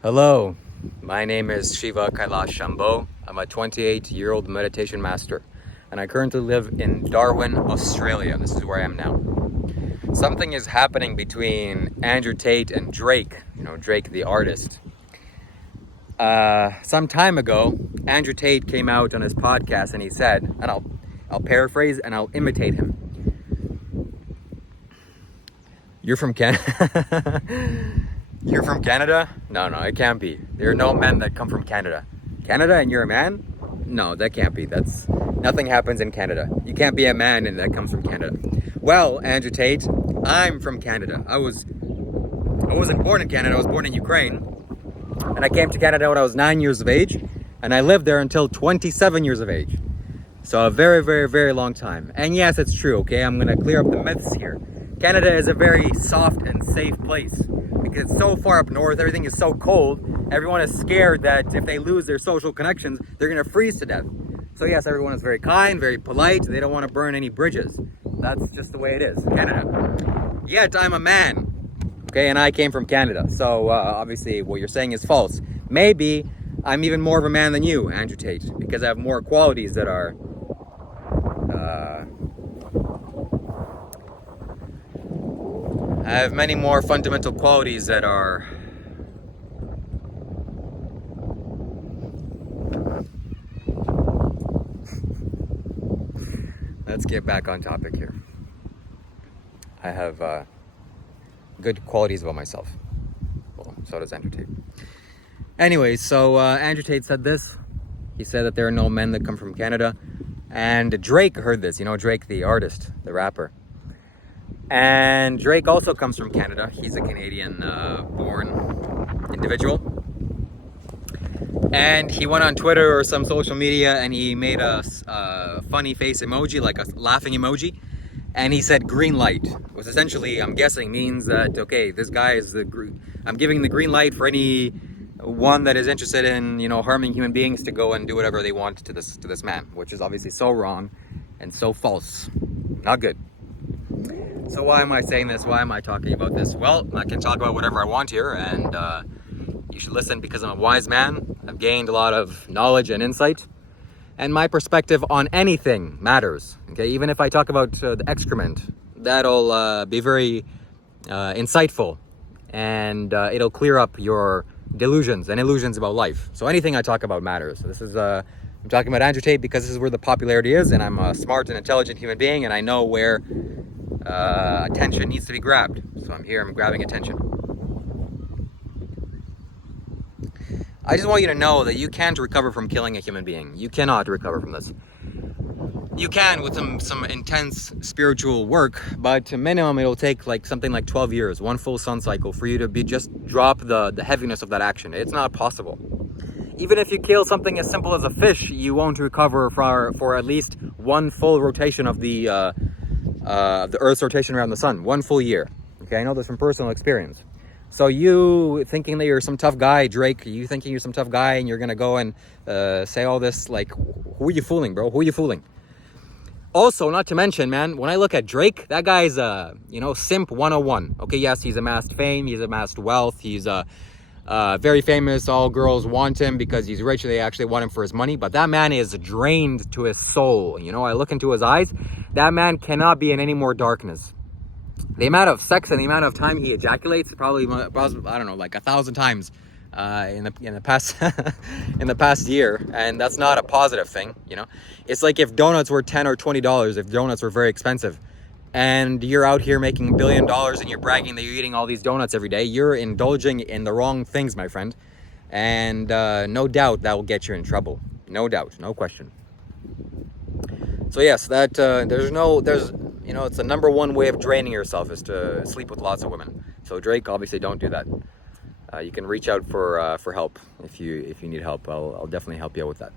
Hello, my name is Shiva Kailash Shambho. I'm a 28-year-old meditation master, and I currently live in Darwin, Australia. This is where I am now. Something is happening between Andrew Tate and Drake, Drake the artist. Some time ago, Andrew Tate came out on his podcast and he said, and I'll paraphrase and I'll imitate him. You're from Canada? You're from Canada? No, it can't be. There are no men that come from Canada. Canada and you're a man? No, that can't be. Nothing happens in Canada. You can't be a man and that comes from Canada. Well, Andrew Tate, I'm from Canada. I wasn't born in Canada. I was born in Ukraine. And I came to Canada when I was 9 years of age. And I lived there until 27 years of age. So a very, very, very long time. And yes, it's true, okay? I'm going to clear up the myths here. Canada is a very soft and safe place because it's so far up north, everything is so cold, everyone is scared that if they lose their social connections, they're going to freeze to death. So yes, everyone is very kind, very polite, they don't want to burn any bridges. That's just the way it is, Canada. Yet I'm a man, okay, and I came from Canada, so obviously what you're saying is false. Maybe I'm even more of a man than you, Andrew Tate, because I have more qualities that are I have many more fundamental qualities that are Let's get back on topic here. I have good qualities about myself. Well, so does Andrew Tate. Anyways, so Andrew Tate said this. He said that there are no men that come from Canada. And Drake heard this. Drake the artist, the rapper. And Drake also comes from Canada. He's a Canadian-born individual. And he went on Twitter or some social media and he made a funny face emoji, like a laughing emoji. And he said green light, which essentially, I'm guessing, means that, okay, this guy is I'm giving the green light for anyone that is interested in, harming human beings to go and do whatever they want to this man, which is obviously so wrong and so false. Not good. So why am I saying this? Why am I talking about this? Well, I can talk about whatever I want here, and you should listen because I'm a wise man. I've gained a lot of knowledge and insight, and my perspective on anything matters. Okay, even if I talk about the excrement, that'll be very insightful, and it'll clear up your delusions and illusions about life. So anything I talk about matters. So this is I'm talking about Andrew Tate because this is where the popularity is, and I'm a smart and intelligent human being, and I know where attention needs to be grabbed. So I'm grabbing attention. I just want you to know that you can't recover from killing a human being. You cannot recover from this. You can with some intense spiritual work, but to minimum it'll take something like 12 years, one full sun cycle for you to just drop the heaviness of that action. It's not possible. Even if you kill something as simple as a fish, you won't recover for at least one full rotation of the Earth's rotation around the sun, one full year. Okay, I know this from personal experience. So you thinking that you're some tough guy, Drake, you thinking you're some tough guy and you're gonna go and say all this, who are you fooling, bro? Who are you fooling? Also, not to mention, man, when I look at Drake, that guy's simp 101. Okay, yes, he's amassed fame, he's amassed wealth, he's very famous, all girls want him because he's rich, they actually want him for his money, but that man is drained to his soul. I look into his eyes, that man cannot be in any more darkness. The amount of sex and the amount of time he ejaculates probably I don't know, 1,000 times in the past in the past year, and that's not a positive thing. It's like if donuts were $10 or $20, if donuts were very expensive, and you're out here making $1 billion and you're bragging that you're eating all these donuts every day, you're indulging in the wrong things, my friend, and no doubt that will get you in trouble. No doubt, no question. So yes, that it's the number one way of draining yourself is to sleep with lots of women. So Drake, obviously don't do that. You can reach out for help if you need help. I'll definitely help you out with that.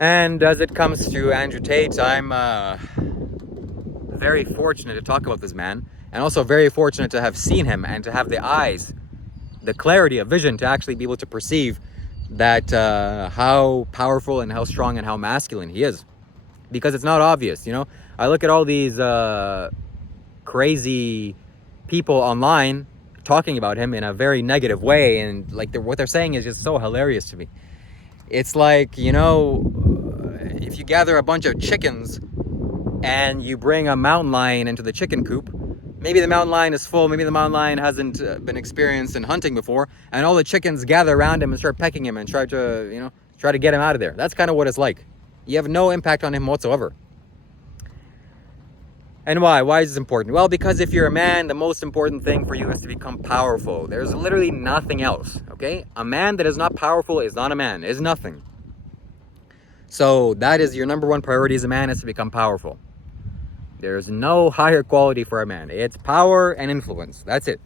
And as it comes to Andrew Tate, I'm very fortunate to talk about this man, and also very fortunate to have seen him and to have the eyes, the clarity of vision to actually be able to perceive that how powerful and how strong and how masculine he is, because it's not obvious. I look at all these crazy people online talking about him in a very negative way, and like what they're saying is just so hilarious to me. It's like, you know, if you gather a bunch of chickens and you bring a mountain lion into the chicken coop, maybe the mountain lion is full, maybe the mountain lion hasn't been experienced in hunting before, and all the chickens gather around him and start pecking him and try to get him out of there. That's kind of what it's like. You have no impact on him whatsoever. And why? Why is this important? Well, because if you're a man, the most important thing for you is to become powerful. There's literally nothing else, okay? A man that is not powerful is not a man, is nothing. So that is your number one priority as a man, is to become powerful. There's no higher quality for a man. It's power and influence. That's it.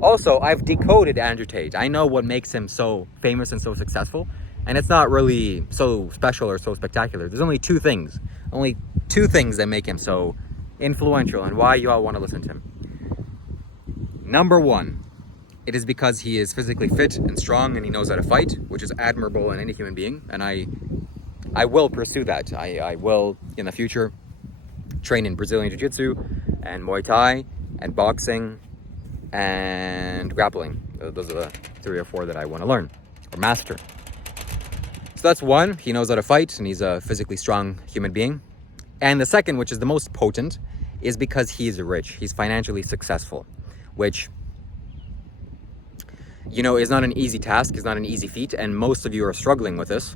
Also, I've decoded Andrew Tate. I know what makes him so famous and so successful. And it's not really so special or so spectacular. There's only two things that make him so influential and why you all want to listen to him. Number one, it is because he is physically fit and strong and he knows how to fight, which is admirable in any human being. And I will pursue that. I will, in the future, train in Brazilian Jiu-Jitsu and Muay Thai and boxing and grappling. Those are the 3 or 4 that I want to learn or master. So that's one. He knows how to fight and he's a physically strong human being. And the second, which is the most potent, is because he's rich. He's financially successful, which, you know, is not an easy task, is not an easy feat, and most of you are struggling with this.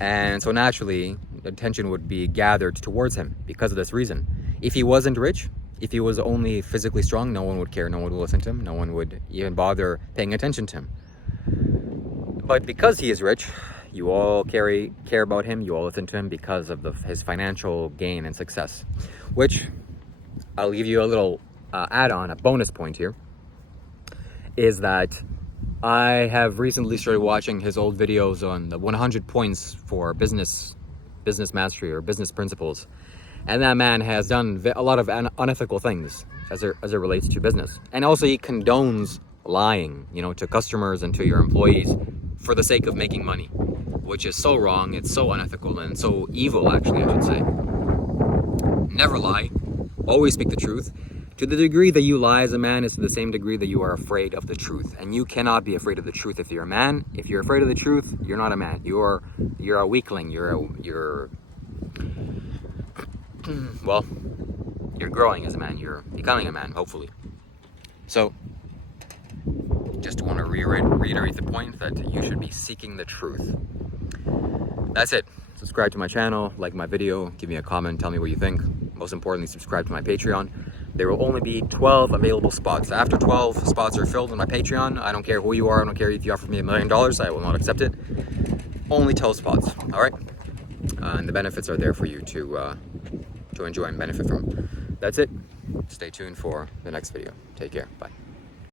And so naturally, attention would be gathered towards him because of this reason. If he wasn't rich, if he was only physically strong, no one would care, no one would listen to him, no one would even bother paying attention to him. But because he is rich, you all care about him, you all listen to him because of his financial gain and success. Which, I'll give you a little add-on, a bonus point here, is that I have recently started watching his old videos on the 100 points for business mastery or business principles. And that man has done a lot of unethical things as it relates to business. And also he condones lying, you know, to customers and to your employees for the sake of making money, which is so wrong, it's so unethical, and so evil, actually, I should say. Never lie. Always speak the truth. To the degree that you lie as a man is to the same degree that you are afraid of the truth. And you cannot be afraid of the truth if you're a man. If you're afraid of the truth, you're not a man. You're a weakling. You're growing as a man. You're becoming a man, hopefully. So, just want to reiterate the point that you should be seeking the truth. That's it. Subscribe to my channel, like my video, give me a comment, tell me what you think. Most importantly, subscribe to my Patreon. There will only be 12 available spots. After 12 spots are filled on my Patreon, I don't care who you are, I don't care if you offer me $1 million, I will not accept it. Only 12 spots, all right? And the benefits are there for you to enjoy and benefit from. That's it. Stay tuned for the next video. Take care. Bye.